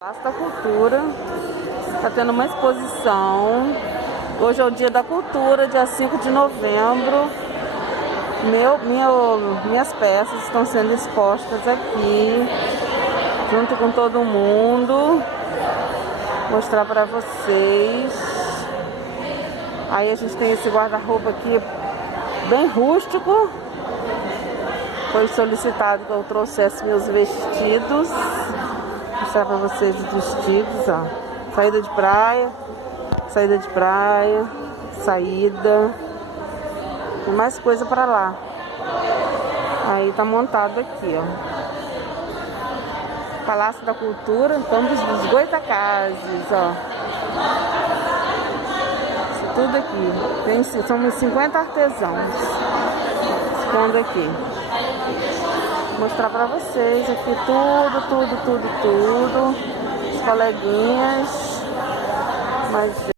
Palácio da Cultura está tendo uma exposição. Hoje é o Dia da Cultura, dia 5 de novembro. Minhas peças estão sendo expostas aqui, junto com todo mundo. Vou mostrar para vocês. Aí a gente tem esse guarda-roupa aqui, bem rústico. Foi solicitado que eu trouxesse meus vestidos. Vou mostrar para vocês os vestidos, ó. Saída de praia, saída. Tem mais coisa para lá. Aí tá montado aqui, ó. Palácio da Cultura, Campos dos Goytacazes, ó. Isso tudo aqui. São uns 50 artesãos expondo aqui. Vou mostrar pra vocês aqui tudo. Os coleguinhas. Mas